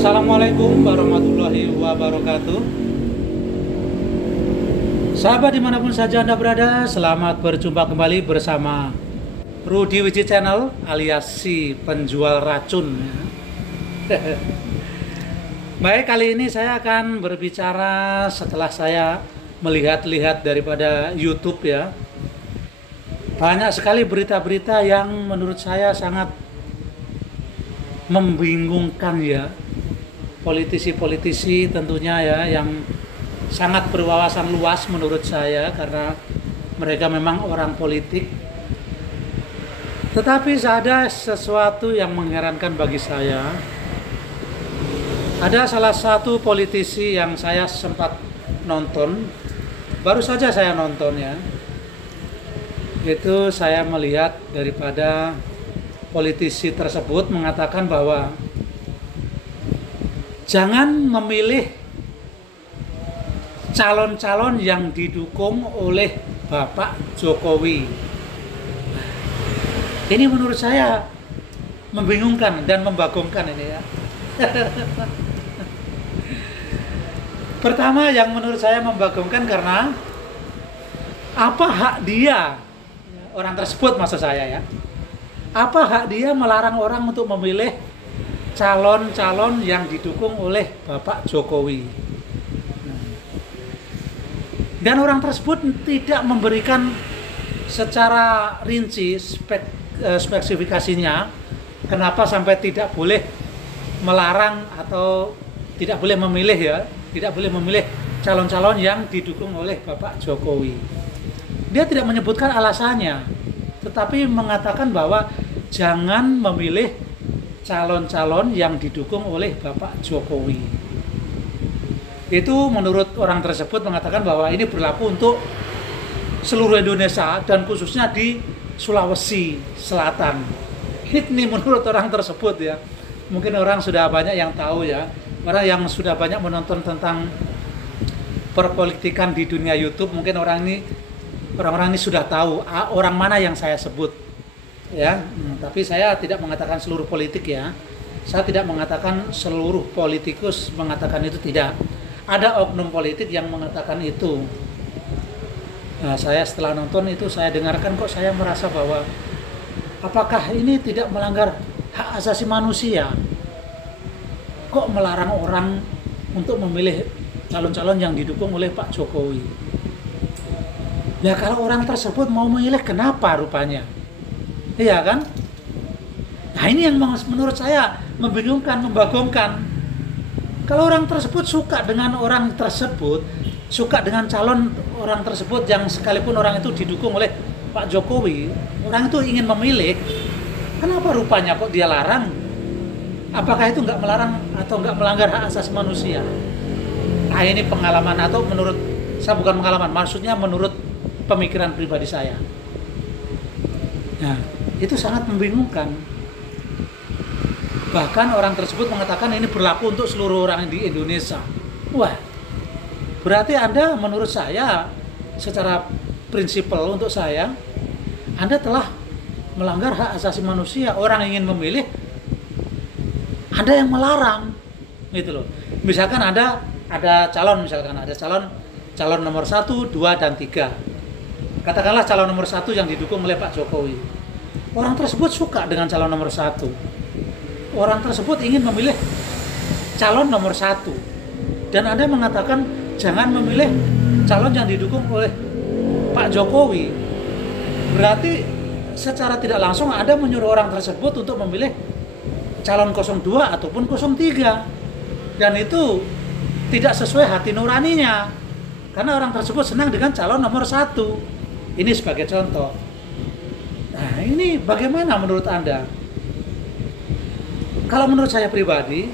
Assalamualaikum warahmatullahi wabarakatuh. Sahabat dimanapun saja Anda berada, selamat berjumpa kembali bersama Rudy Wiji Channel alias si penjual racun. Baik, kali ini saya akan berbicara setelah saya melihat-lihat daripada YouTube ya. Banyak sekali berita-berita yang menurut saya sangat membingungkan ya. Politisi-politisi tentunya ya yang sangat berwawasan luas menurut saya karena mereka memang orang politik. Tetapi ada sesuatu yang mengherankan bagi saya. Ada salah satu politisi yang saya sempat nonton, baru saja saya nonton ya. Itu saya melihat daripada politisi tersebut mengatakan bahwa jangan memilih calon-calon yang didukung oleh Bapak Jokowi. Ini menurut saya membingungkan dan membagongkan ini ya. Pertama yang menurut saya membagongkan karena apa hak dia, orang tersebut maksud saya ya, apa hak dia melarang orang untuk memilih calon-calon yang didukung oleh Bapak Jokowi. Dan orang tersebut tidak memberikan secara rinci spesifikasinya kenapa sampai tidak boleh melarang atau tidak boleh memilih ya, tidak boleh memilih calon-calon yang didukung oleh Bapak Jokowi. Dia tidak menyebutkan alasannya, tetapi mengatakan bahwa jangan memilih calon-calon yang didukung oleh Bapak Jokowi. Itu menurut orang tersebut mengatakan bahwa ini berlaku untuk seluruh Indonesia dan khususnya di Sulawesi Selatan. Ini menurut orang tersebut ya. Mungkin orang sudah banyak yang tahu ya. Orang yang sudah banyak menonton tentang perpolitikan di dunia YouTube, mungkin orang-orang ini sudah tahu orang mana yang saya sebut. Ya, tapi saya tidak mengatakan seluruh politik ya. Saya tidak mengatakan seluruh politikus mengatakan itu, tidak. Ada oknum politik yang mengatakan itu. Nah, saya setelah nonton itu saya dengarkan kok saya merasa bahwa apakah ini tidak melanggar hak asasi manusia? Kok melarang orang untuk memilih calon-calon yang didukung oleh Pak Jokowi? Ya kalau orang tersebut mau memilih, kenapa rupanya? Iya kan? Nah ini yang menurut saya membingungkan, membagongkan. Kalau orang tersebut suka dengan orang tersebut, suka dengan calon orang tersebut yang sekalipun orang itu didukung oleh Pak Jokowi, orang itu ingin memilih, kenapa rupanya kok dia larang? Apakah itu nggak melarang atau nggak melanggar hak asasi manusia? Nah ini pengalaman atau menurut saya, bukan pengalaman, maksudnya menurut pemikiran pribadi saya. Nah, itu sangat membingungkan. Bahkan orang tersebut mengatakan ini berlaku untuk seluruh orang di Indonesia. Wah, berarti Anda menurut saya secara prinsipal untuk saya, Anda telah melanggar hak asasi manusia. Orang ingin memilih, Anda yang melarang. Gitu loh. Misalkan ada calon, misalkan ada calon nomor 1, 2, dan 3. Katakanlah calon nomor 1 yang didukung oleh Pak Jokowi. Orang tersebut suka dengan calon nomor 1. Orang tersebut ingin memilih calon nomor 1. Dan Anda mengatakan jangan memilih calon yang didukung oleh Pak Jokowi. Berarti secara tidak langsung Anda menyuruh orang tersebut untuk memilih calon 02 ataupun 03. Dan itu tidak sesuai hati nuraninya. Karena orang tersebut senang dengan calon nomor 1. Ini sebagai contoh. Nah, ini bagaimana menurut Anda? Kalau menurut saya pribadi,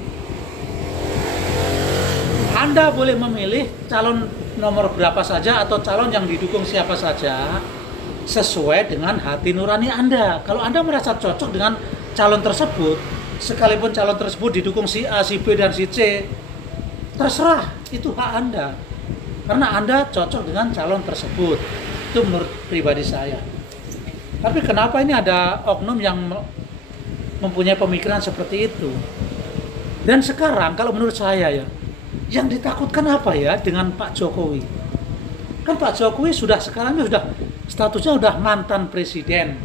Anda boleh memilih calon nomor berapa saja atau calon yang didukung siapa saja sesuai dengan hati nurani Anda. Kalau Anda merasa cocok dengan calon tersebut, sekalipun calon tersebut didukung si A, si B, dan si C, terserah, itu hak Anda. Karena Anda cocok dengan calon tersebut. Itu menurut pribadi saya. Tapi kenapa ini ada oknum yang mempunyai pemikiran seperti itu? Dan sekarang kalau menurut saya ya, yang ditakutkan apa ya dengan Pak Jokowi? Kan Pak Jokowi sekarang sudah statusnya sudah mantan presiden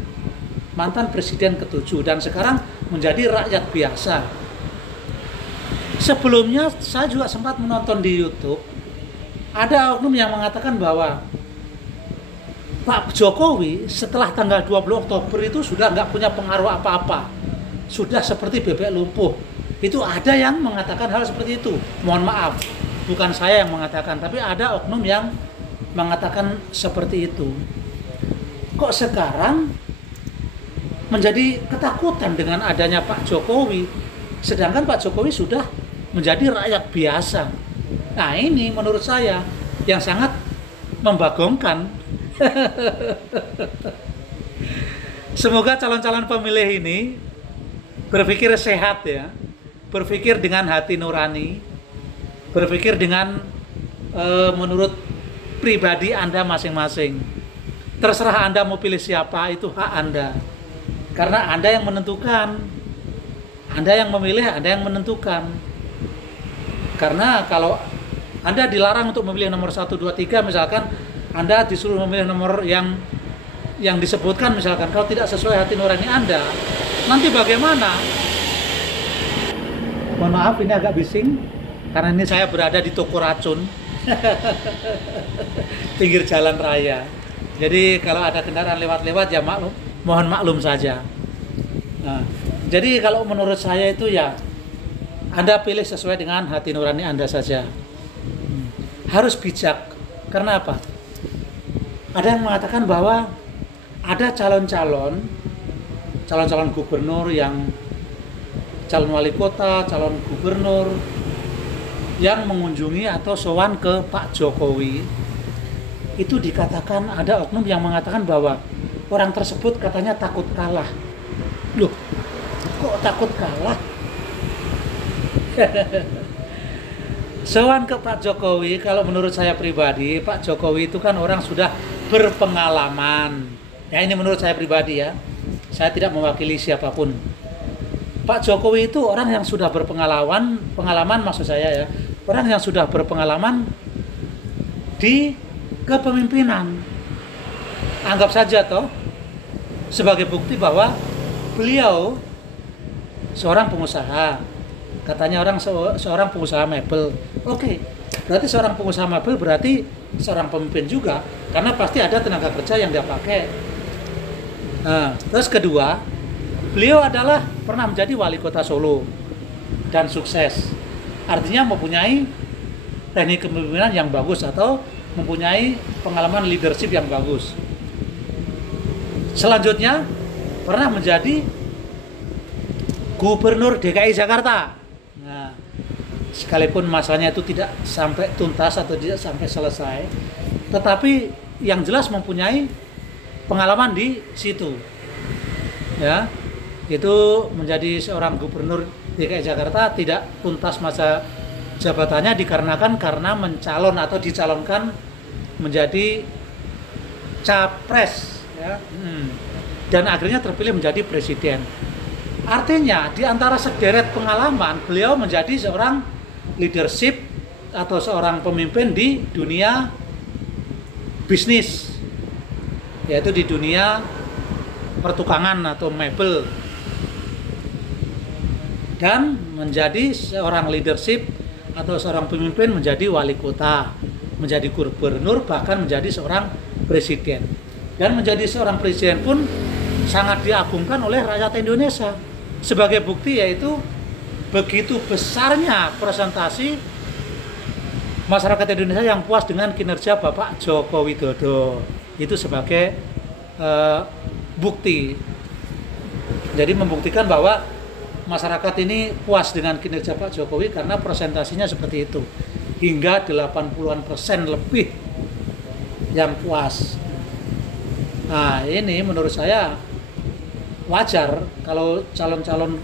ke-7 dan sekarang menjadi rakyat biasa. Sebelumnya saya juga sempat menonton di YouTube, ada oknum yang mengatakan bahwa Pak Jokowi setelah tanggal 20 Oktober itu sudah nggak punya pengaruh apa-apa, sudah seperti bebek lumpuh. Itu ada yang mengatakan hal seperti itu. Mohon maaf, bukan saya yang mengatakan, tapi ada oknum yang mengatakan seperti itu. Kok sekarang menjadi ketakutan dengan adanya Pak Jokowi, sedangkan Pak Jokowi sudah menjadi rakyat biasa. Nah, ini menurut saya yang sangat membagongkan. Semoga calon-calon pemilih ini berpikir sehat ya, berpikir dengan hati nurani, berpikir dengan menurut pribadi Anda masing-masing. Terserah Anda mau pilih siapa, itu hak Anda. Karena Anda yang menentukan, Anda yang memilih, Anda yang menentukan. Karena kalau Anda dilarang untuk memilih nomor 1, 2, 3 misalkan, Anda disuruh memilih nomor yang disebutkan misalkan, kalau tidak sesuai hati nurani Anda, nanti bagaimana? Mohon maaf ini agak bising, karena ini saya berada di toko racun, pinggir jalan raya. Jadi kalau ada kendaraan lewat-lewat ya mohon maklum saja. Nah, jadi kalau menurut saya itu ya, Anda pilih sesuai dengan hati nurani Anda saja. Harus bijak, karena apa? Ada yang mengatakan bahwa ada calon-calon gubernur yang calon wali kota, calon gubernur yang mengunjungi atau sowan ke Pak Jokowi. Itu dikatakan, ada oknum yang mengatakan bahwa orang tersebut katanya takut kalah. Loh, kok takut kalah? Sowan ke Pak Jokowi, kalau menurut saya pribadi, Pak Jokowi itu kan orang sudah berpengalaman. Ya, ini menurut saya pribadi ya. Saya tidak mewakili siapapun. Pak Jokowi itu orang yang sudah pengalaman maksud saya ya. Orang yang sudah berpengalaman di kepemimpinan. Anggap saja toh sebagai bukti bahwa beliau seorang pengusaha. Katanya seorang pengusaha mebel. Oke. Berarti seorang pengusaha mebel berarti seorang pemimpin juga, karena pasti ada tenaga kerja yang dia pakai. Nah, terus kedua, beliau adalah pernah menjadi wali kota Solo dan sukses. Artinya mempunyai teknik kepemimpinan yang bagus atau mempunyai pengalaman leadership yang bagus. Selanjutnya, pernah menjadi gubernur DKI Jakarta. Nah, sekalipun masalahnya itu tidak sampai tuntas atau tidak sampai selesai, tetapi yang jelas mempunyai pengalaman di situ. Ya, itu menjadi seorang gubernur DKI Jakarta tidak tuntas masa jabatannya dikarenakan karena mencalon atau dicalonkan menjadi capres, ya. Dan akhirnya terpilih menjadi presiden. Artinya di antara sederet pengalaman beliau menjadi seorang leadership atau seorang pemimpin di dunia bisnis, yaitu di dunia pertukangan atau mebel, dan menjadi seorang leadership atau seorang pemimpin menjadi wali kota, menjadi gubernur, bahkan menjadi seorang presiden. Dan menjadi seorang presiden pun sangat diagungkan oleh rakyat Indonesia. Sebagai bukti yaitu begitu besarnya presentasi masyarakat Indonesia yang puas dengan kinerja Bapak Joko Widodo. Itu sebagai bukti. Jadi membuktikan bahwa masyarakat ini puas dengan kinerja Pak Jokowi karena presentasinya seperti itu. Hingga 80% lebih yang puas. Nah, ini menurut saya wajar kalau calon-calon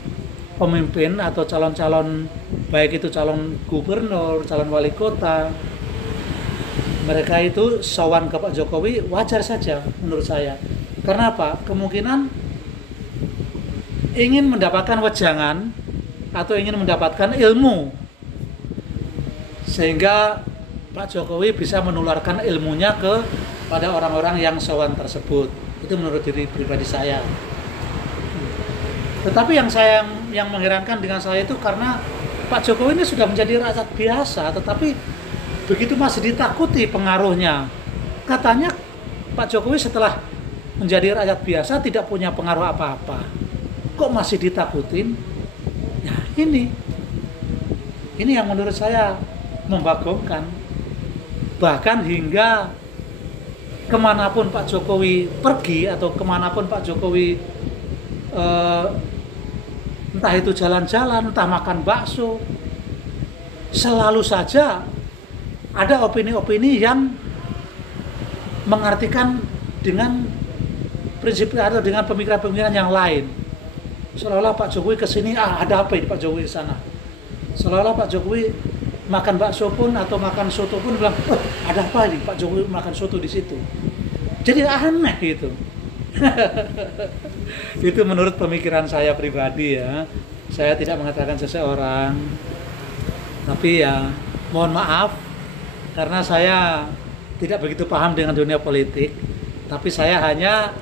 pemimpin atau calon-calon, baik itu calon gubernur, calon wali kota, mereka itu sowan ke Pak Jokowi, wajar saja menurut saya. Karena apa? Kemungkinan ingin mendapatkan wejangan atau ingin mendapatkan ilmu, sehingga Pak Jokowi bisa menularkan ilmunya kepada orang-orang yang sowan tersebut. Itu menurut diri pribadi saya. Tetapi yang mengherankan dengan saya itu karena Pak Jokowi ini sudah menjadi rakyat biasa, tetapi begitu masih ditakuti pengaruhnya. Katanya Pak Jokowi setelah menjadi rakyat biasa tidak punya pengaruh apa-apa. Kok masih ditakutin? Ya ini yang menurut saya membagongkan. Bahkan hingga kemanapun Pak Jokowi pergi atau kemanapun Pak Jokowi entah itu jalan-jalan, entah makan bakso, selalu saja ada opini-opini yang mengartikan dengan prinsip atau dengan pemikiran-pemikiran yang lain. Seolah-olah Pak Jokowi kesini, ada apa ini Pak Jokowi ke sana? Seolah-olah Pak Jokowi makan bakso pun atau makan soto pun bilang, ada apa ini Pak Jokowi makan soto di situ? Jadi aneh gitu. Itu menurut pemikiran saya pribadi ya. Saya tidak mengatakan seseorang, tapi ya mohon maaf karena saya tidak begitu paham dengan dunia politik. Tapi saya hanya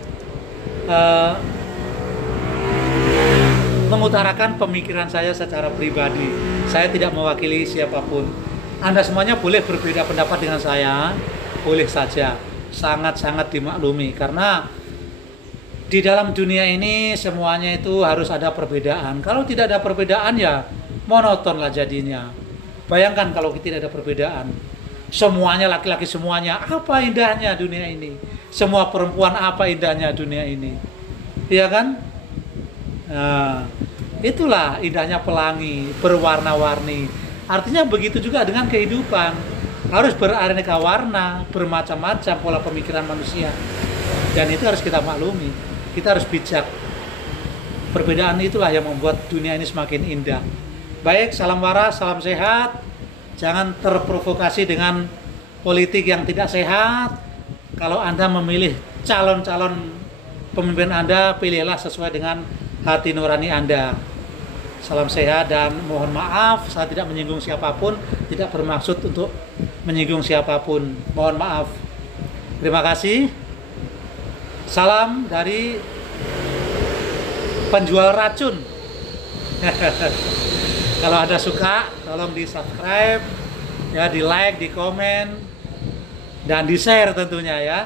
mengutarakan pemikiran saya secara pribadi. Saya tidak mewakili siapapun. Anda semuanya boleh berbeda pendapat dengan saya, boleh saja, sangat-sangat dimaklumi karena di dalam dunia ini semuanya itu harus ada perbedaan. Kalau tidak ada perbedaan ya monoton lah jadinya. Bayangkan kalau tidak ada perbedaan. Semuanya laki-laki semuanya, apa indahnya dunia ini? Semua perempuan, apa indahnya dunia ini? Iya kan? Nah, itulah indahnya pelangi, berwarna-warni. Artinya begitu juga dengan kehidupan. Harus beraneka warna, bermacam-macam pola pemikiran manusia. Dan itu harus kita maklumi. Kita harus bijak. Perbedaan itulah yang membuat dunia ini semakin indah. Baik, salam waras, salam sehat. Jangan terprovokasi dengan politik yang tidak sehat. Kalau Anda memilih calon-calon pemimpin Anda, pilihlah sesuai dengan hati nurani Anda. Salam sehat dan mohon maaf, saya tidak menyinggung siapapun, tidak bermaksud untuk menyinggung siapapun. Mohon maaf. Terima kasih. Salam dari penjual racun. Kalau Anda suka, tolong di-subscribe, ya, di-like, di-komen, dan di-share tentunya ya.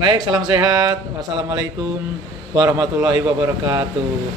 Baik, salam sehat. Wassalamualaikum warahmatullahi wabarakatuh.